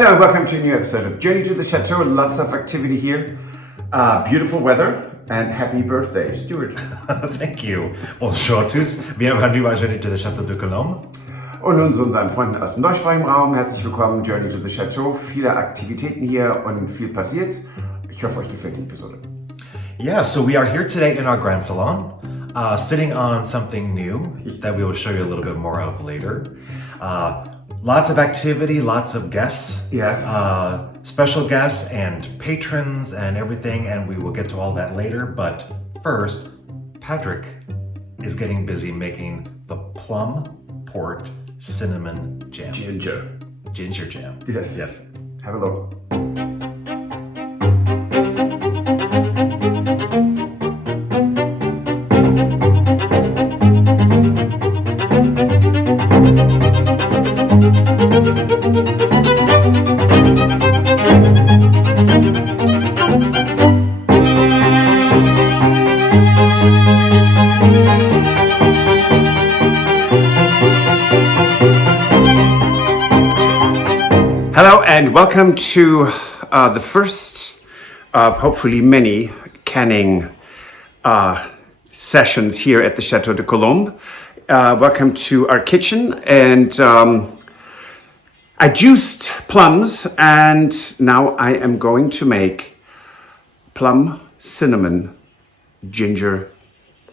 Hello and welcome to a new episode of Journey to the Chateau. Lots of activity here, beautiful weather, and happy birthday, Stuart. Thank you. Bonjour à tous. Bienvenue à Journey to the Château de Colombe. Und nun zu unseren Freunden aus dem deutschsprachigen Raum. Herzlich willkommen, Journey to the Chateau. Viele Aktivitäten hier und viel passiert. Ich hoffe, euch gefällt die Episode. Yeah, so we are here today in our Grand Salon, sitting on something new that we will show you a little bit more of later. Lots of activity, lots of guests. Yes. Special guests and patrons and everything, and we will get to all that later. But first, Patrick is getting busy making the plum port cinnamon jam. Ginger jam. Yes. Yes. Have a look. Hello and welcome to the first of hopefully many canning sessions here at the Chateau de Colombe. Welcome to our kitchen, and I juiced plums and now I am going to make plum cinnamon ginger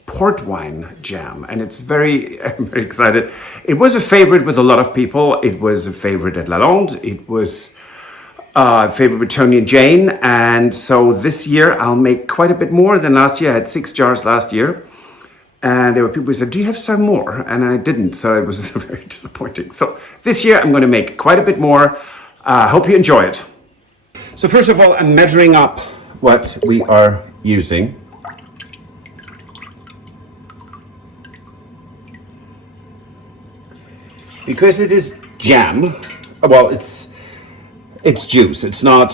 port wine jam, and I'm very excited. It was a favorite with a lot of people. It was a favorite at Lalonde. It was a favorite with Tony and Jane, and so this year I'll make quite a bit more than last year. I had 6 jars last year, and there were people who said, do you have some more? And I didn't, so it was very disappointing. So this year I'm going to make quite a bit more. Hope you enjoy it. So first of all, I'm measuring up what we are using. Because it is jam, well, it's juice. It's not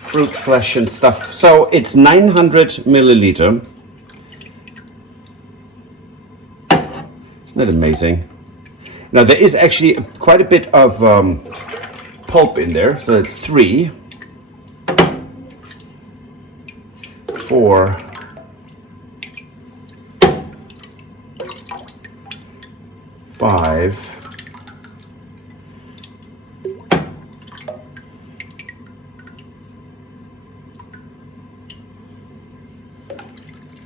fruit flesh and stuff. So it's 900 milliliter. Isn't that amazing? Now there is actually quite a bit of pulp in there. So it's 3, 4, 5,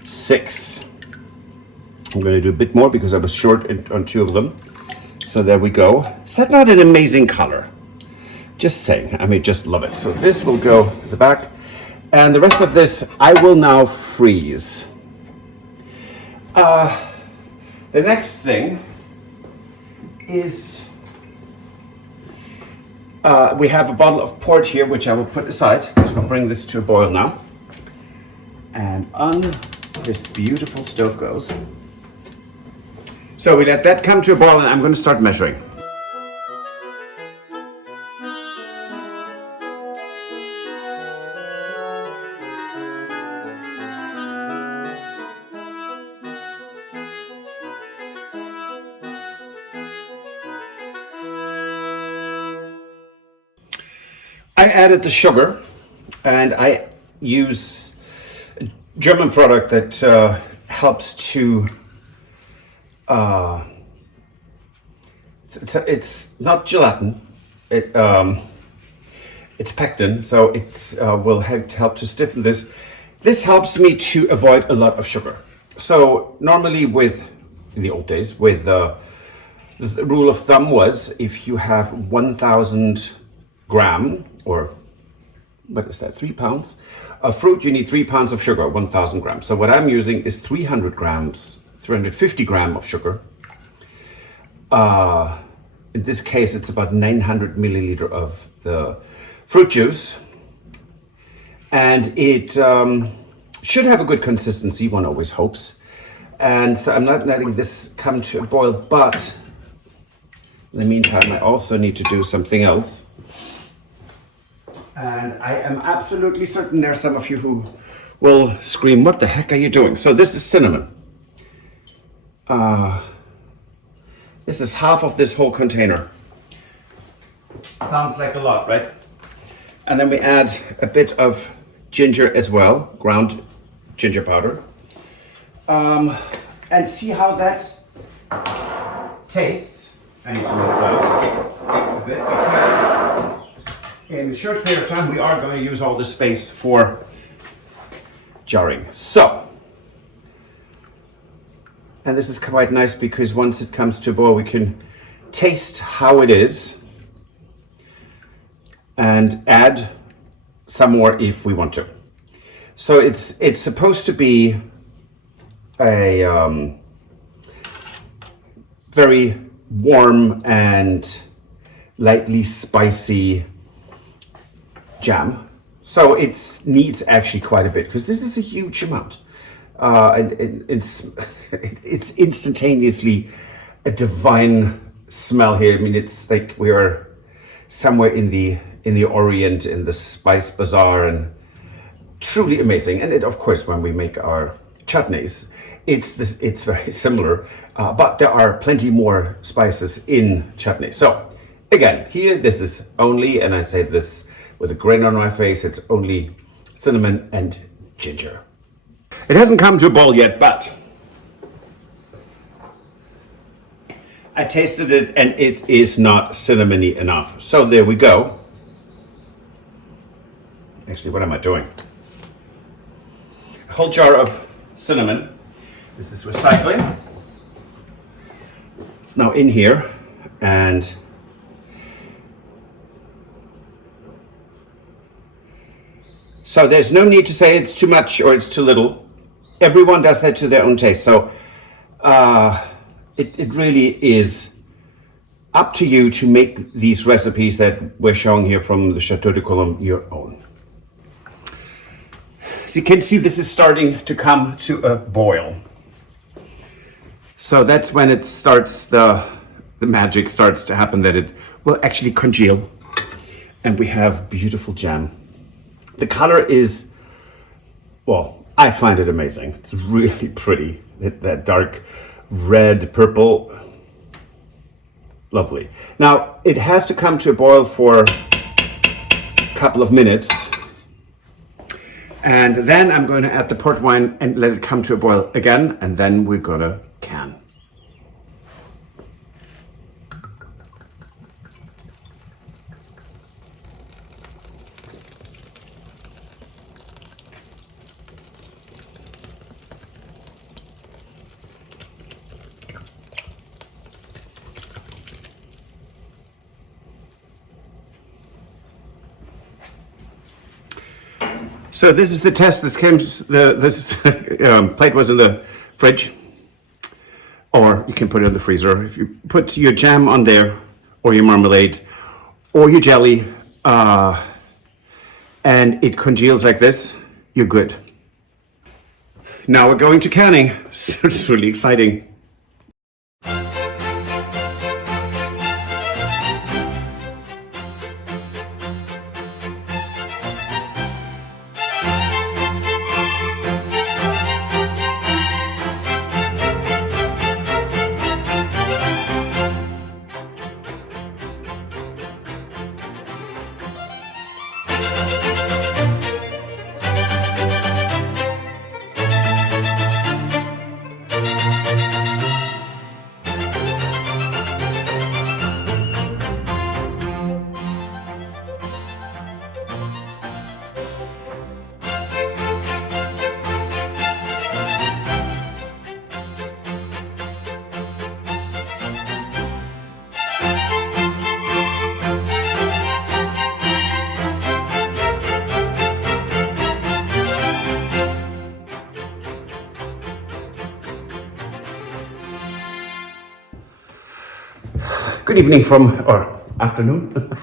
6. I'm going to do a bit more because I was short on 2 of them. So there we go. Is that not an amazing color? Just saying. I mean, just love it. So this will go at the back. And the rest of this I will now freeze. The next thing is we have a bottle of port here, which I will put aside. So I'll bring this to a boil now. And on this beautiful stove goes. So we let that come to a boil and I'm going to start measuring. I added the sugar, and I use a German product that helps to, it's not gelatin, it's pectin, so it will help to stiffen this. This helps me to avoid a lot of sugar. So normally in the old days, the rule of thumb was if you have 1,000 gram, or what is that, 3 pounds of fruit, you need 3 pounds of sugar, 1,000 grams. So what I'm using is 350 gram of sugar. In this case, it's about 900 milliliter of the fruit juice, and it should have a good consistency, one always hopes. And so I'm not letting this come to a boil, but in the meantime I also need to do something else. And I am absolutely certain there are some of you who will scream, what the heck are you doing? So this is cinnamon. This is half of this whole container. Sounds like a lot, right? And then we add a bit of ginger as well, ground ginger powder. And see how that tastes. I need to move that a bit because in a short period of time we are going to use all the space for jarring. So, and this is quite nice because once it comes to a boil we can taste how it is and add some more if we want to. So it's supposed to be a very warm and lightly spicy jam. So it needs actually quite a bit because this is a huge amount. And it's instantaneously a divine smell here. I mean, it's like we are somewhere in the Orient, in the spice bazaar, and truly amazing. And it, of course, when we make our chutneys, it's very similar, but there are plenty more spices in chutney. So again, here this is only, and I say this with a grin on my face, it's only cinnamon and ginger. It hasn't come to a boil yet, but I tasted it and it is not cinnamony enough. So there we go. Actually, what am I doing? A whole jar of cinnamon. This is recycling. It's now in here, and so there's no need to say it's too much or it's too little. Everyone does that to their own taste. So it really is up to you to make these recipes that we're showing here from the Chateau de Colombe your own. As you can see, this is starting to come to a boil. So that's when it starts, the magic starts to happen, that it will actually congeal and we have beautiful jam. The color is, well, I find it amazing. It's really pretty. That dark red, purple, lovely. Now, it has to come to a boil for a couple of minutes. And then I'm going to add the port wine and let it come to a boil again, and then we're gonna can. So this is the test. This plate was in the fridge, or you can put it in the freezer. If you put your jam on there, or your marmalade, or your jelly, and it congeals like this, you're good. Now we're going to canning. It's really exciting. Good evening or afternoon,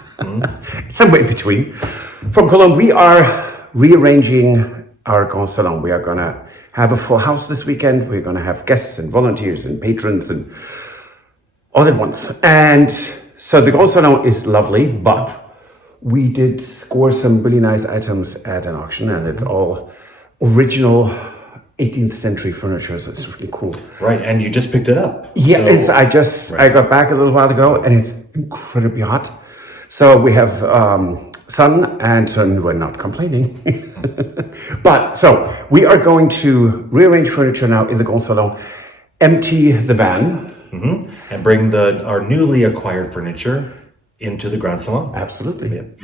somewhere in between. From Cologne, we are rearranging our Grand Salon. We are gonna have a full house this weekend. We're gonna have guests and volunteers and patrons and all at once. And so the Grand Salon is lovely, but we did score some really nice items at an auction, and it's all original 18th century furniture, so it's really cool. Right, and you just picked it up. Yeah, So, I got back a little while ago, and it's incredibly hot. So we have sun, and so we're not complaining. But so we are going to rearrange furniture now in the Grand Salon, empty the van. and bring our newly acquired furniture into the Grand Salon. Absolutely. Yep.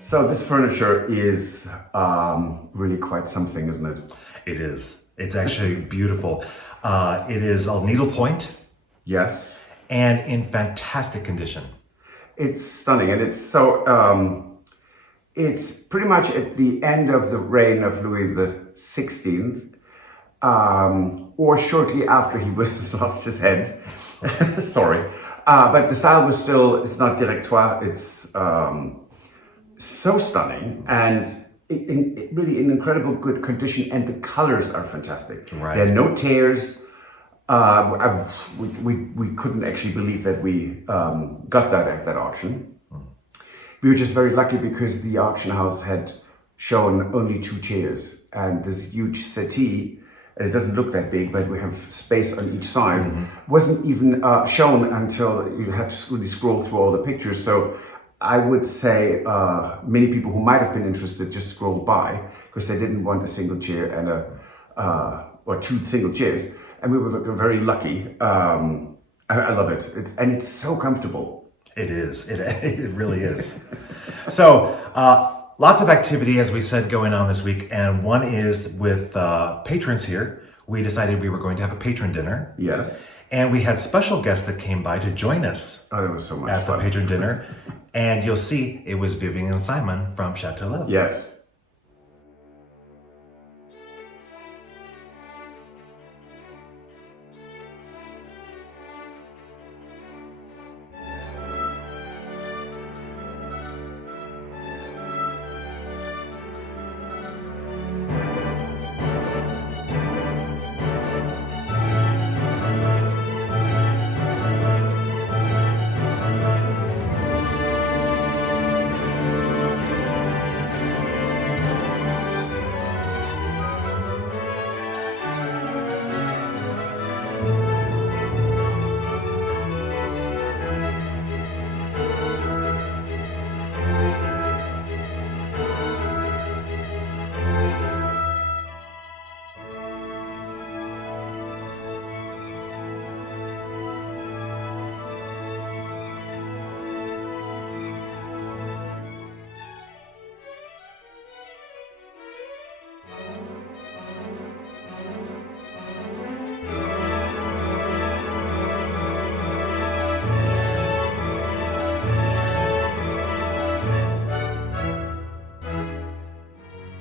So this furniture is really quite something, isn't it? It is. It's actually beautiful. It is all needlepoint Yes. and in fantastic condition. It's stunning, and it's so. It's pretty much at the end of the reign of Louis the XVI, or shortly after he was lost his head. Sorry, but the style was still. It's not directoire. It's so stunning and really in incredible good condition, and the colors are fantastic. Right. There are no tears. We couldn't actually believe that we got that at that auction. We were just very lucky because the auction house had shown only 2 chairs and this huge settee, and it doesn't look that big, but we have space on each side, wasn't even shown until you had to really scroll through all the pictures. So I would say many people who might have been interested just scrolled by because they didn't want a single chair and or 2 single chairs. And we were very lucky. I love it. It's so comfortable. It is. It really is. So, lots of activity, as we said, going on this week. And one is with patrons here. We decided we were going to have a patron dinner. Yes. And we had special guests that came by to join us Oh, that was so much at fun. the patron dinner. And you'll see it was Vivienne and Simon from Chateau de Colombe. Yes.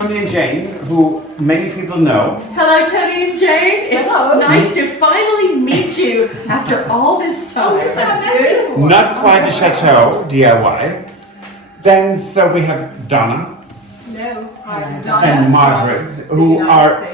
Tony and Jane, who many people know. Hello, Tony and Jane. It's nice to finally meet you after all this time. Not quite a chateau DIY. Then so we have Donna and Margaret, who are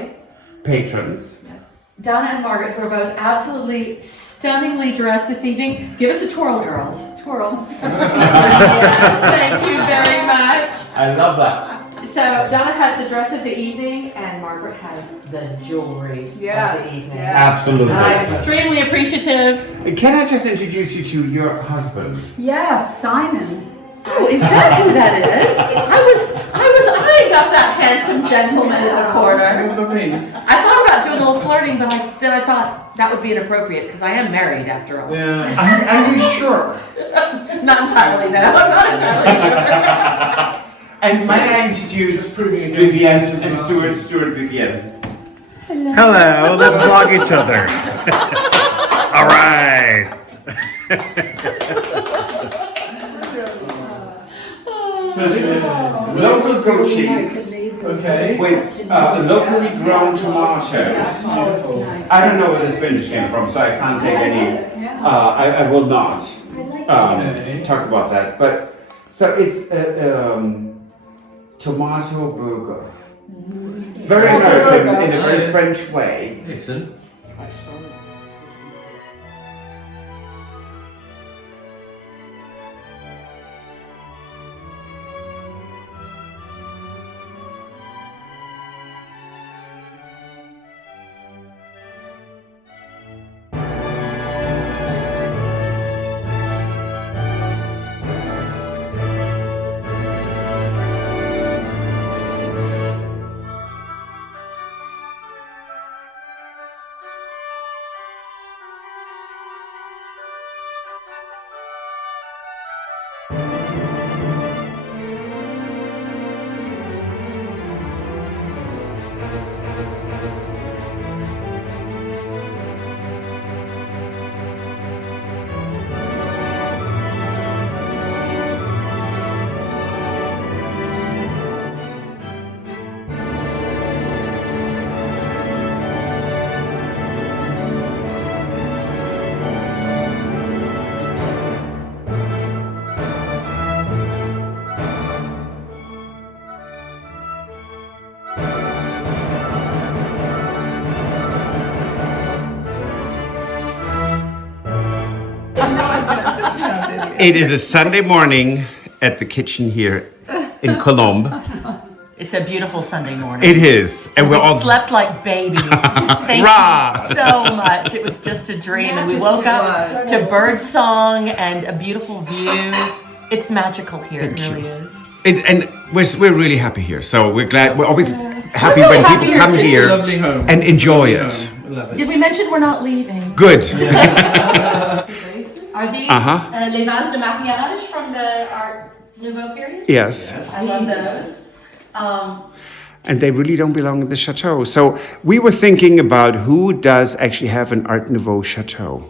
patrons. Yes. Donna and Margaret, who are both absolutely stunningly dressed this evening. Give us a twirl, girls. Twirl. Yes, thank you very much. I love that. So Donna has the dress of the evening, and Margaret has the jewelry of the evening. Absolutely. I'm extremely appreciative. Can I just introduce you to your husband? Yes, Simon. Oh, is that who that is? I was eyeing up that handsome gentleman in the corner. I thought about doing a little flirting, but then I thought that would be inappropriate because I am married after all. Yeah. Are you sure? Not entirely, no. I'm not entirely sure. And may I introduce Vivienne and Stuart, Vivienne. Hello, let's vlog each other. All right. So this is local goat cheese with locally grown tomatoes. I don't know where the spinach came from, so I can't take any. I will not talk about that. But so it's tomato burger. It's very American in a very French way. Excellent. It is a Sunday morning at the kitchen here in Colombe. It's a beautiful Sunday morning. It is, and we're all slept like babies. Thank you so much. It was just a dream, and we woke up to bird song and a beautiful view. It's magical here. It really is. And we're really happy here. So we're glad. We're always happy when people come here and enjoy it. Did we mention we're not leaving? Good. Are these les vases de mariage from the Art Nouveau period? Yes. I love those. And they really don't belong in the chateau. So we were thinking about who does actually have an Art Nouveau chateau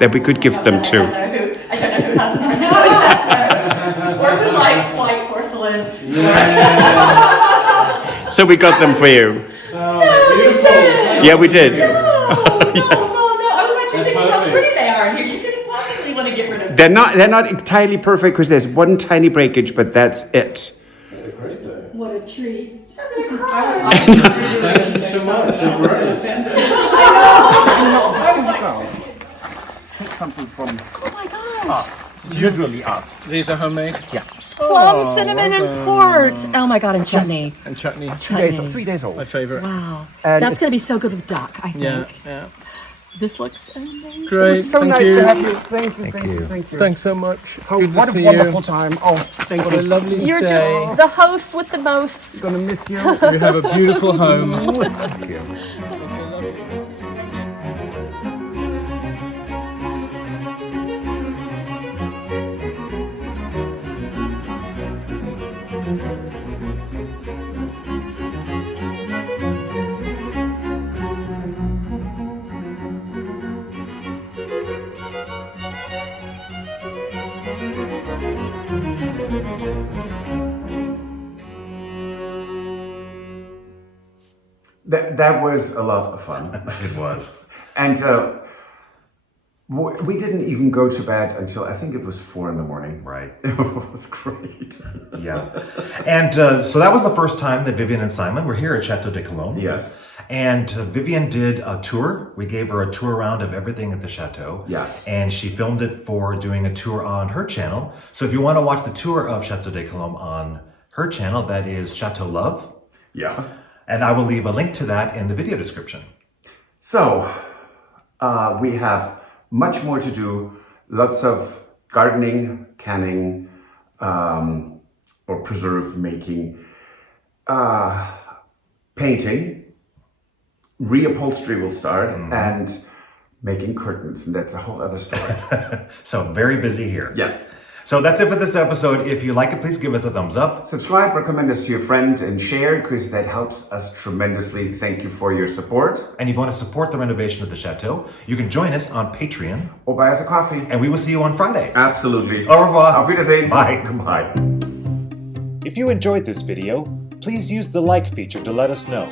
that we could give them to. I don't know who has an Art Nouveau chateau. Or who likes white porcelain. So we got them for you. Yeah, we did. No, I was actually thinking how pretty they are in here. You couldn't possibly want to get rid of them. They're not entirely perfect because there's one tiny breakage, but that's it. What a treat. I'm going to cry. Thank you so much. You're great. Take something from Oh my gosh. us. Usually us. These are homemade? Yes. Plum, cinnamon, and port. Oh my god, and chutney. And chutney. 3 days old. My favorite. Wow. And That's going to be it's- so good with duck, I think. Yeah. This looks amazing. Great. So Thank nice you. to have you. Thank you. Thanks so much. Oh, Good to what a see wonderful you. time. Oh, thank What a you. lovely You're day. just the host with the most. Gonna miss you. You have a beautiful home. Thank you. That was a lot of fun. It was. And we didn't even go to bed until I think it was 4 a.m. Right. It was great. Yeah. And so that was the first time that Vivienne and Simon were here at Chateau de Colombe. Yes. And Vivienne did a tour. We gave her a tour around of everything at the chateau. Yes. And she filmed it for doing a tour on her channel. So if you want to watch the tour of Chateau de Colombe on her channel, that is Chateau Love. Yeah. And I will leave a link to that in the video description. So we have much more to do. Lots of gardening, canning, or preserve making, painting. Reupholstery will start and making curtains, and that's a whole other story. So very busy here. Yes. So that's it for this episode. If you like it, please give us a thumbs up. Subscribe, recommend us to your friend, and share because that helps us tremendously. Thank you for your support. And if you want to support the renovation of the chateau, you can join us on Patreon. Or buy us a coffee. And we will see you on Friday. Absolutely. Au revoir. Auf Wiedersehen. Bye. Goodbye. If you enjoyed this video, please use the like feature to let us know.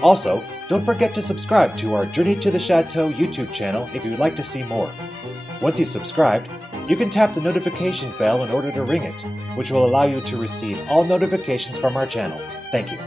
Also, don't forget to subscribe to our Journey to the Chateau YouTube channel if you would like to see more. Once you've subscribed, you can tap the notification bell in order to ring it, which will allow you to receive all notifications from our channel. Thank you.